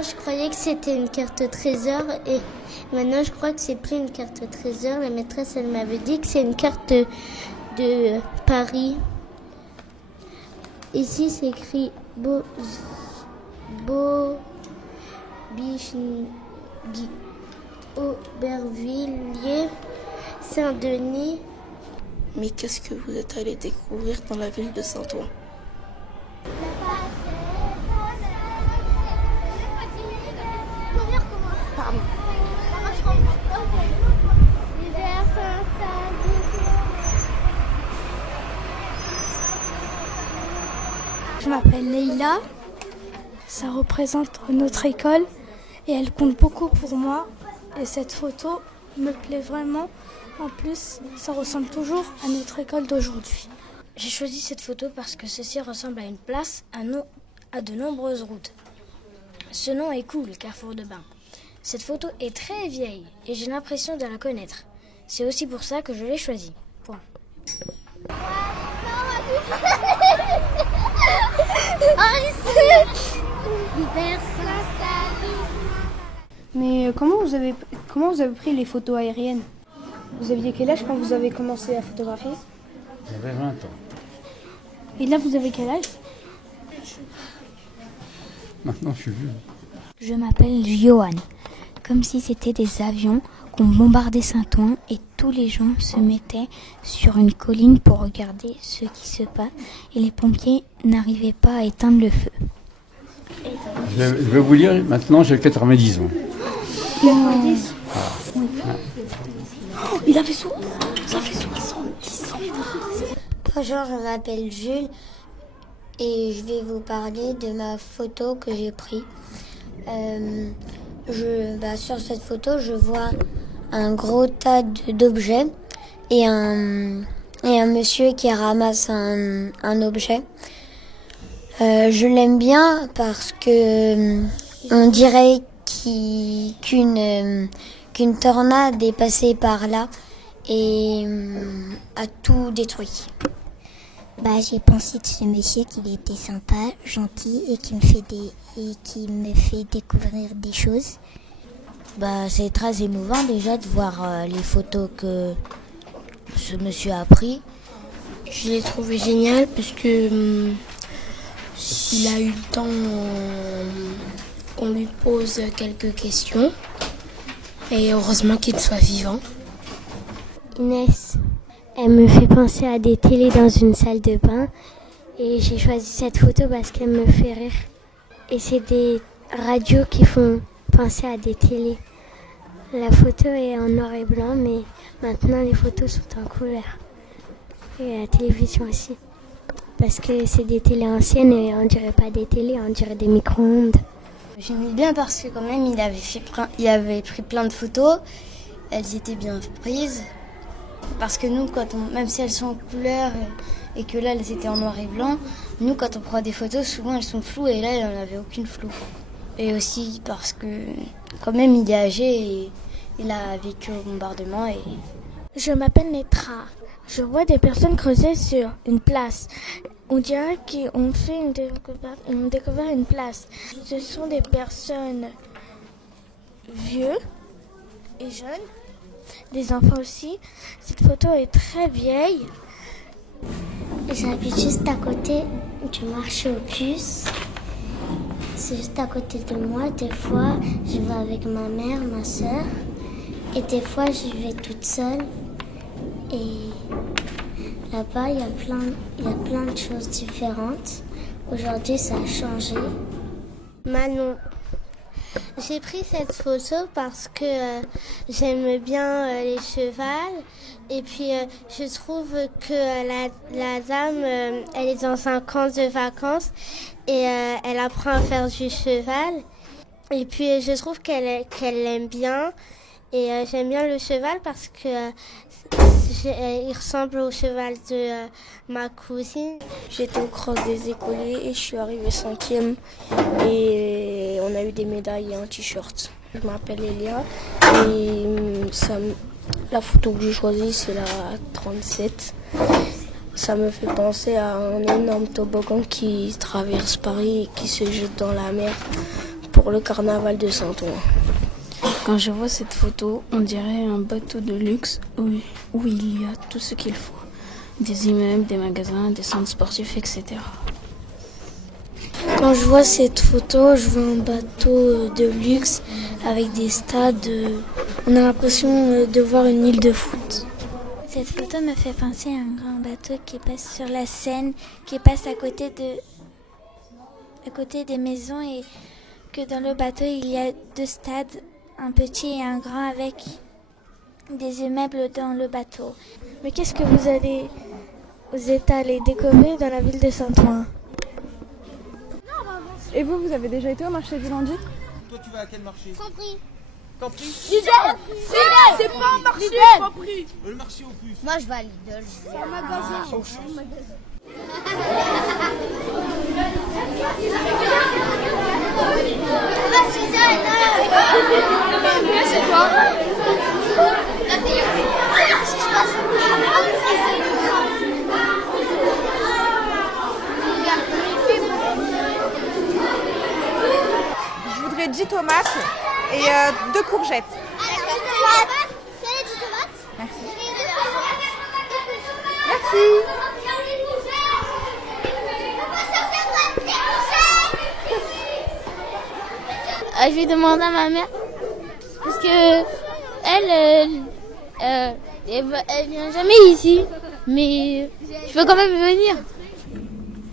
Avant, je croyais que c'était une carte trésor et maintenant, je crois que c'est plus une carte trésor. La maîtresse, elle m'avait dit que c'est une carte de Paris. Ici, c'est écrit Aubervilliers, Saint-Denis. Mais qu'est-ce que vous êtes allé découvrir dans la ville de Saint-Ouen? Je m'appelle Leïla, ça représente notre école et elle compte beaucoup pour moi. Et cette photo me plaît vraiment. En plus, ça ressemble toujours à notre école d'aujourd'hui. J'ai choisi cette photo parce que ceci ressemble à une place, à de nombreuses routes. Ce nom est cool, Carrefour de Bain. Cette photo est très vieille et j'ai l'impression de la connaître. C'est aussi pour ça que je l'ai choisie. Point. Mais comment vous avez pris les photos aériennes? Vous aviez quel âge quand vous avez commencé à photographier? J'avais 20 ans. Et là, vous avez quel âge? Maintenant, je suis vieux. Je m'appelle Johan. Comme si c'était des avions qu'on bombardait Saint-Ouen et tous les gens se mettaient sur une colline pour regarder ce qui se passe et les pompiers n'arrivaient pas à éteindre le feu. Je vais vous dire, maintenant, j'ai 90 ans. 90. Oui. Il avait ça fait 70 ans. Bonjour, je m'appelle Jules et je vais vous parler de ma photo que j'ai prise. Sur cette photo, je vois un gros tas d'objets et un monsieur qui ramasse un objet. Je l'aime bien parce que on dirait qu'une tornade est passée par là et a tout détruit. J'ai pensé de ce monsieur qu'il était sympa, gentil et qui me fait découvrir des choses. C'est très émouvant déjà de voir les photos que ce monsieur a pris. Je l'ai trouvé génial parce que il a eu le temps qu'on lui pose quelques questions et heureusement qu'il soit vivant. Inès, elle me fait penser à des télés dans une salle de bain et j'ai choisi cette photo parce qu'elle me fait rire. Et c'est des radios qui font penser à des télés. La photo est en noir et blanc, mais maintenant les photos sont en couleur. Et la télévision aussi. Parce que c'est des télés anciennes et on dirait pas des télés, on dirait des micro-ondes. J'aimais bien parce que quand même il avait pris plein de photos. Elles étaient bien prises. Parce que nous, même si elles sont en couleur et que là elles étaient en noir et blanc, nous quand on prend des photos, souvent elles sont floues et là il n'y en avait aucune floue. Et aussi parce que quand même il est âgé et il a vécu au bombardement. Je m'appelle Netra. Je vois des personnes creuser sur une place. On dirait qu'on fait une découvert une place. Ce sont des personnes vieux et jeunes, des enfants aussi. Cette photo est très vieille. J'habite juste à côté du marché aux puces. C'est juste à côté de moi. Des fois, je vais avec ma mère, ma soeur. Et des fois, j'y vais toute seule. Et là-bas, il y a plein de choses différentes. Aujourd'hui, ça a changé. Manon. J'ai pris cette photo parce que j'aime bien les chevals. Et puis, je trouve que la dame, elle est dans un camp de vacances et elle apprend à faire du cheval. Et puis, je trouve qu'elle l'aime bien. Et j'aime bien le cheval parce que il ressemble au cheval de ma cousine. J'étais au cross des écoliers et je suis arrivée 5e et on a eu des médailles et un t-shirt. Je m'appelle Elia et la photo que j'ai choisie c'est la 37. Ça me fait penser à un énorme toboggan qui traverse Paris et qui se jette dans la mer pour le carnaval de Saint-Ouen. Quand je vois cette photo, on dirait un bateau de luxe où il y a tout ce qu'il faut. Des immeubles, des magasins, des centres sportifs, etc. Quand je vois cette photo, je vois un bateau de luxe avec des stades. On a l'impression de voir une île de foot. Cette photo me fait penser à un grand bateau qui passe sur la Seine, qui passe à côté des maisons et que dans le bateau il y a 2 stades, un petit et un grand avec des immeubles dans le bateau. Mais qu'est-ce que vous êtes allé découvrir dans la ville de Saint-Ouen? Et vous avez déjà été au marché du lundi? Toi, tu vas à quel marché? Compris. Compris? C'est pas un marché, Compris. Le marché au plus. Moi, je vais à Lidl. C'est un magasin. C'est quoi? Je voudrais 10 tomates et 2 courgettes. Merci. Merci. Je vais demander à ma mère parce que elle vient jamais ici, mais je peux quand même venir.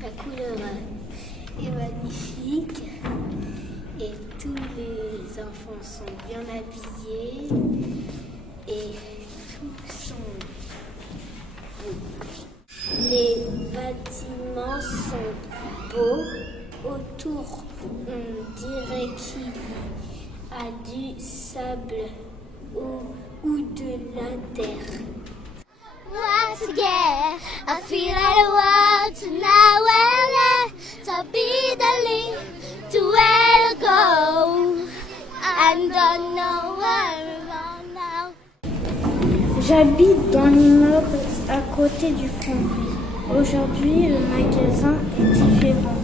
La couleur est magnifique et tous les enfants sont bien habillés et tous sont beaux. Les bâtiments sont beaux. Autour, on dirait qu'il a du sable ou de la terre. Once again, I feel like I want to know where to be the lead to where to go. I don't know where I'm now. J'habite dans l'immeuble à côté du fond. Aujourd'hui, le magasin est différent.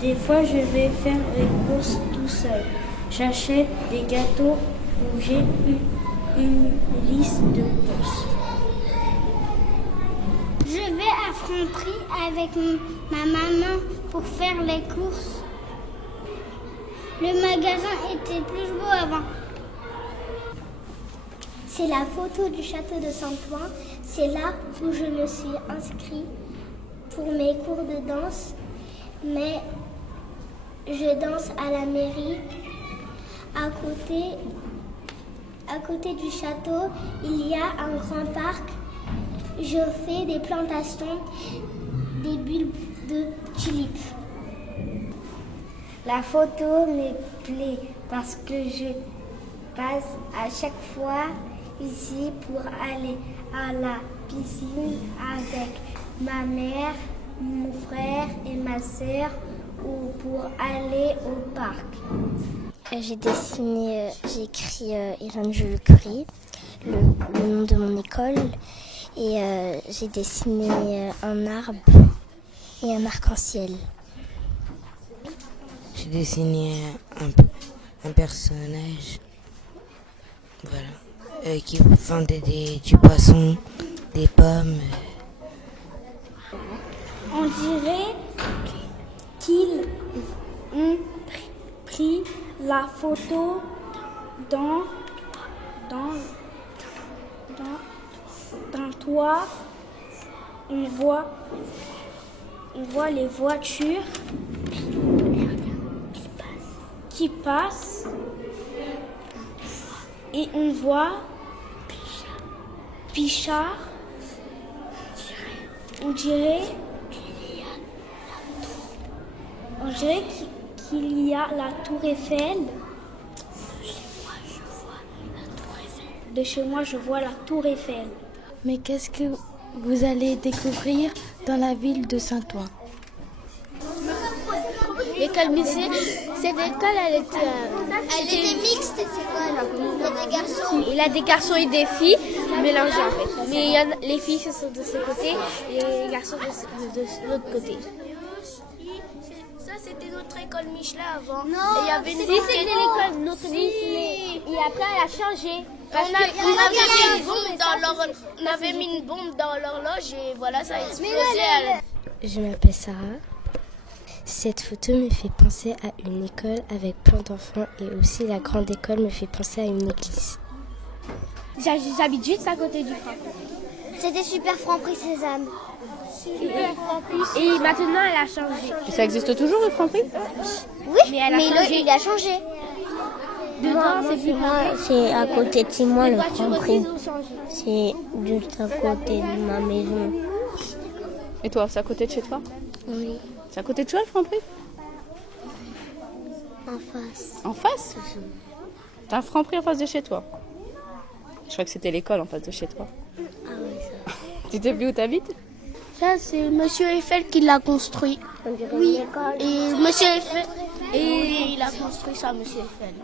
Des fois, je vais faire les courses tout seul. J'achète des gâteaux où j'ai une liste de courses. Je vais à Franprix avec ma maman pour faire les courses. Le magasin était plus beau avant. C'est la photo du château de Saint-Ouen. C'est là où je me suis inscrite pour mes cours de danse. Mais je danse à la mairie. À côté du château, il y a un grand parc. Je fais des plantations, des bulbes de tulipes. La photo me plaît parce que je passe à chaque fois ici pour aller à la piscine avec ma mère, mon frère et ma sœur ou pour aller au parc. J'ai écrit Irène Jules Curie, le nom de mon école, et j'ai dessiné un arbre et un arc-en-ciel. J'ai dessiné un personnage, voilà, qui vendait du poisson, des pommes. On dirait qu'ils ont pris la photo dans toi. On voit les voitures qui passent et on voit Pichard. On dirait qu'il y a la tour Eiffel. De chez moi, je vois la tour Eiffel. Mais qu'est-ce que vous allez découvrir dans la ville de Saint-Ouen? L'école Missé, cette école, elle était mixte. C'est quoi là? Il y a des garçons. Il y a des garçons et des filles mélangés en fait. Mais les filles sont de ce côté et les garçons de l'autre côté. Ça, c'était notre école Michelin avant. Non, et il y avait une c'était l'école notre Michelin. Et après, elle a changé. On avait mis une bombe dans l'horloge et voilà, ça a explosé. Je m'appelle Sarah. Cette photo me fait penser à une école avec plein d'enfants et aussi la grande école me fait penser à une église. J'habite juste à côté du Franprix. C'était super Franprix Sésame. Et maintenant, elle a changé. Et ça existe toujours le Franprix? Oui, mais il a changé. C'est à côté de chez moi le Franprix. C'est juste à côté de ma maison. Et toi, c'est à côté de chez toi? Oui. C'est à côté de toi le Franprix? En face. En face? T'as un Franprix en face de chez toi? Je crois que c'était l'école en face de chez toi. Ah oui, ça. Tu t'es vu où t'habites? Ça, c'est Monsieur Eiffel qui l'a construit. Oui. Et Monsieur Eiffel. Et il a construit ça, Monsieur Eiffel.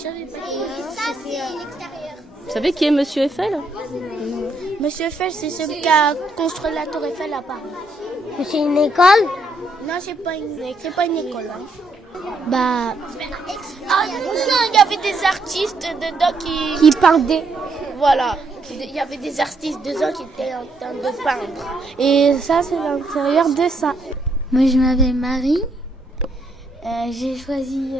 J'avais pas ça, c'est l'extérieur. Vous savez qui est Monsieur Eiffel? Monsieur Eiffel, c'est celui qui a construit la tour Eiffel à Paris. C'est une école? Non, c'est pas une école. Hein. Bah. Il y avait des artistes dedans qui peignaient. Voilà. Il y avait des artistes dedans qui étaient en train de peindre. Et ça, c'est l'intérieur de ça. Moi, je m'appelle Marie. J'ai choisi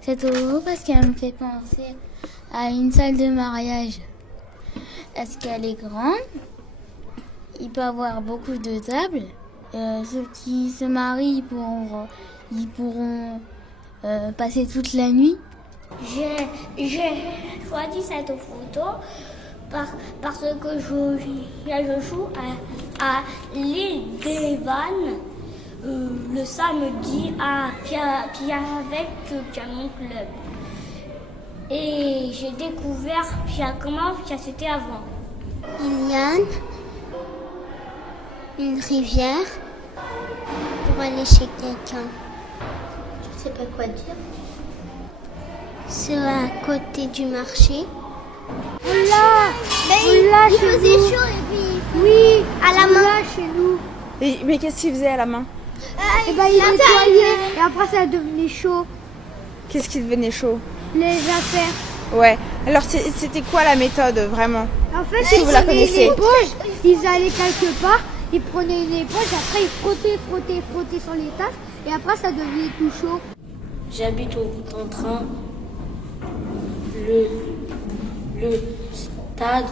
cette photo parce qu'elle me fait penser à une salle de mariage. Est-ce qu'elle est grande? Il peut y avoir beaucoup de tables. Ceux qui se marient, ils pourront passer toute la nuit. J'ai choisi cette photo parce que je joue à l'île des Vannes le samedi à avec Piano Club. Et j'ai découvert comment c'était avant. Il y a une rivière pour aller chez quelqu'un. Je sais pas quoi dire. C'est à côté du marché. Il faisait chaud et puis oui, à la main chez nous. Mais qu'est-ce qu'il faisait à la main? Il nettoyait et après ça devenait chaud. Qu'est-ce qui devenait chaud? Les affaires. Ouais. Alors c'était quoi la méthode vraiment? En fait, si vous la connaissez. Ils allaient quelque part, ils prenaient une éponge, après ils frottaient sur les tasses et après ça devenait tout chaud. J'habite au Bout-en-Train. Le stade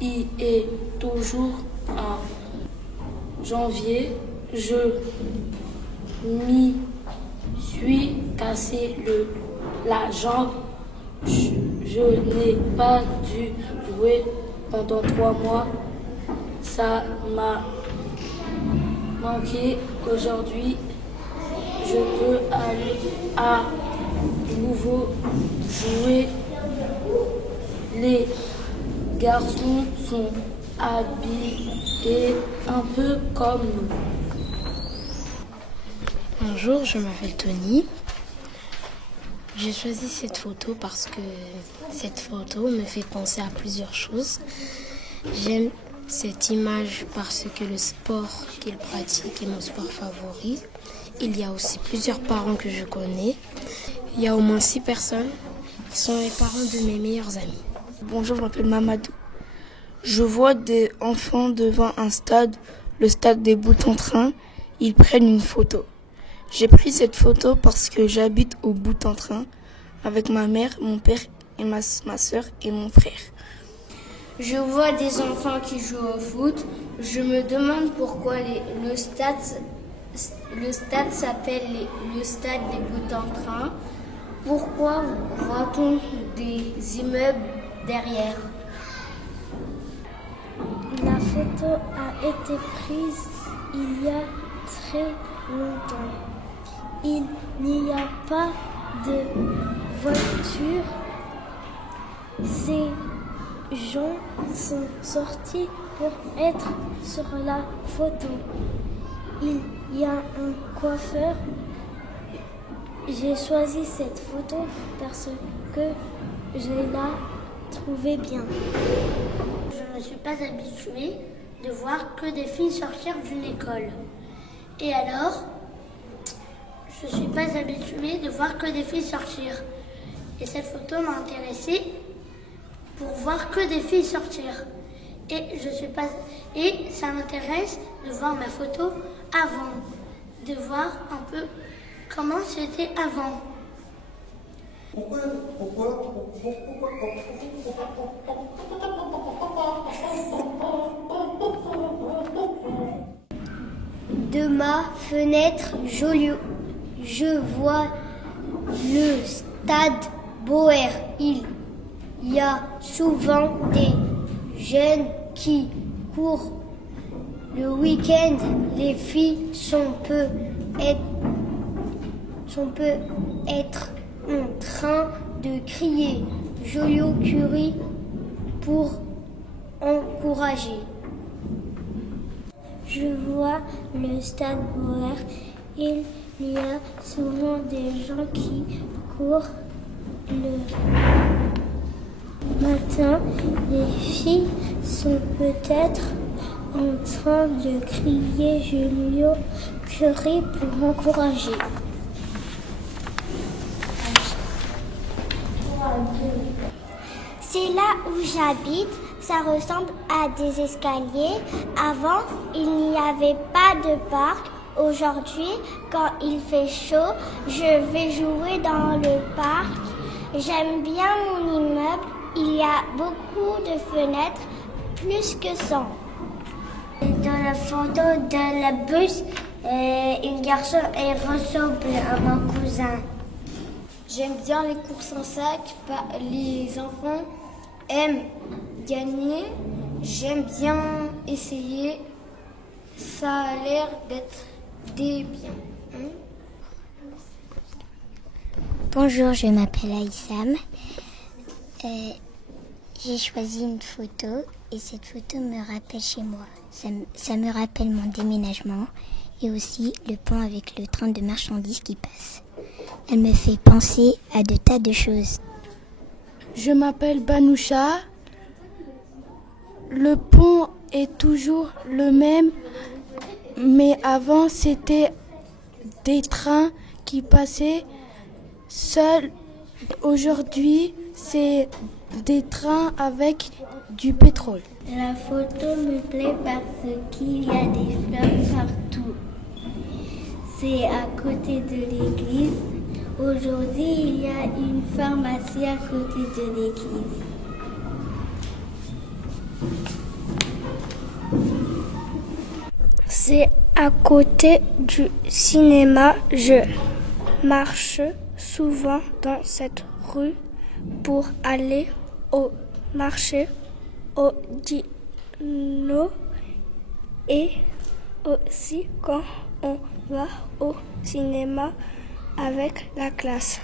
il est toujours en janvier. Je m'y suis cassé la jambe. Je n'ai pas dû jouer pendant 3 mois. Ça m'a manqué. Aujourd'hui, je peux aller à nouveau jouer. Les garçons sont habillés un peu comme nous. Bonjour, je m'appelle Tony. J'ai choisi cette photo parce que cette photo me fait penser à plusieurs choses. J'aime cette image parce que le sport qu'il pratique est mon sport favori. Il y a aussi plusieurs parents que je connais. Il y a au moins 6 personnes qui sont les parents de mes meilleurs amis. Bonjour, je m'appelle Mamadou. Je vois des enfants devant un stade, le stade des Bout-en-Train. Ils prennent une photo. J'ai pris cette photo parce que j'habite au Bout-en-Train avec ma mère, mon père et ma soeur et mon frère. Je vois des enfants qui jouent au foot. Je me demande pourquoi le stade s'appelle le stade des Bout-en-Train. Pourquoi voit-on des immeubles derrière? La photo a été prise il y a très longtemps. Il n'y a pas de voiture. Ces gens sont sortis pour être sur la photo. Il y a un coiffeur. J'ai choisi cette photo parce que je la trouvais bien. Je ne suis pas habituée de voir que des filles sortir d'une école. Et alors, je ne suis pas habituée de voir que des filles sortir. Et cette photo m'a intéressée pour voir que des filles sortir. Et ça m'intéresse de voir ma photo avant, de voir un peu comment c'était avant. De ma fenêtre, je vois le stade Boer. Il y a souvent des jeunes qui courent. Le week-end, les filles peut être en train de crier Joliot-Curie pour encourager. Je vois le stade Boer. Il y a souvent des gens qui courent. Le matin, les filles sont peut-être en train de crier Joliot-Curie pour encourager. C'est là où j'habite. Ça ressemble à des escaliers. Avant, il n'y avait pas de parc. Aujourd'hui, quand il fait chaud, je vais jouer dans le parc. J'aime bien mon immeuble. Il y a beaucoup de fenêtres, plus que 100. Dans la photo de la bus, une garçon ressemble à mon cousin. J'aime bien les courses en sac. Les enfants aiment gagner. J'aime bien essayer. Ça a l'air d'être des biens. Bonjour, je m'appelle Aïssam. J'ai choisi une photo et cette photo me rappelle chez moi. Ça me rappelle mon déménagement et aussi le pont avec le train de marchandises qui passe. Elle me fait penser à de tas de choses. Je m'appelle Banoucha. Le pont est toujours le même, mais avant c'était des trains qui passaient seuls. Aujourd'hui, c'est des trains avec du pétrole. La photo me plaît parce qu'il y a des fleurs partout. C'est à côté de l'église. Aujourd'hui, il y a une pharmacie à côté de l'église. C'est à côté du cinéma. Je marche souvent dans cette rue pour aller au marché, au dino et aussi quand on va au cinéma avec la classe.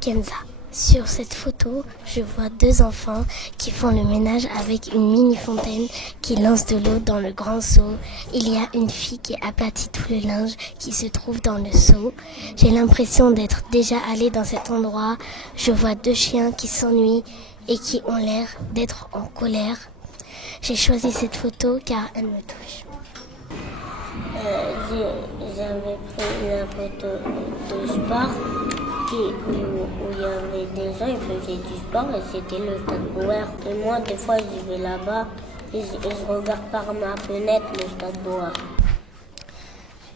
Kenza. Sur cette photo, je vois deux enfants qui font le ménage avec une mini-fontaine qui lance de l'eau dans le grand seau. Il y a une fille qui aplatit tout le linge qui se trouve dans le seau. J'ai l'impression d'être déjà allée dans cet endroit. Je vois deux chiens qui s'ennuient et qui ont l'air d'être en colère. J'ai choisi cette photo car elle me touche. J'avais pris une photo de sport où il y avait des gens qui faisaient du sport et c'était le stade Boer. Et moi, des fois, je vais là-bas et je regarde par ma fenêtre le stade Boer.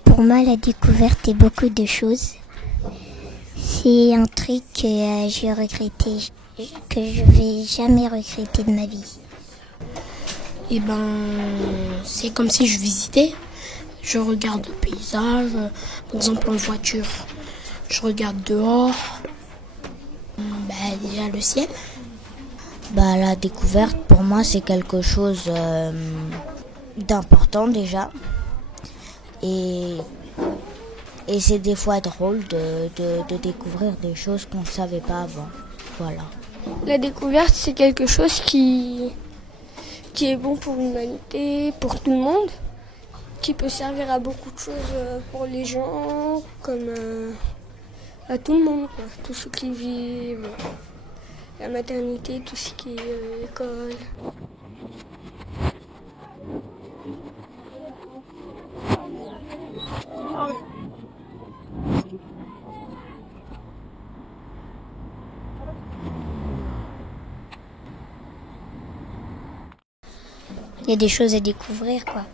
Pour moi, la découverte est beaucoup de choses. C'est un truc que j'ai regretté, que je vais jamais regretter de ma vie. Eh ben, c'est comme si je visitais. Je regarde le paysage, par exemple en voiture. Je regarde dehors. Déjà le ciel. La découverte, pour moi, c'est quelque chose d'important déjà. Et c'est des fois drôle de découvrir des choses qu'on ne savait pas avant. Voilà. La découverte, c'est quelque chose qui est bon pour l'humanité, pour tout le monde, qui peut servir à beaucoup de choses pour les gens, comme à tout le monde, quoi. Tous ceux qui vivent, la maternité, tout ce qui est école. y a des choses à découvrir, quoi.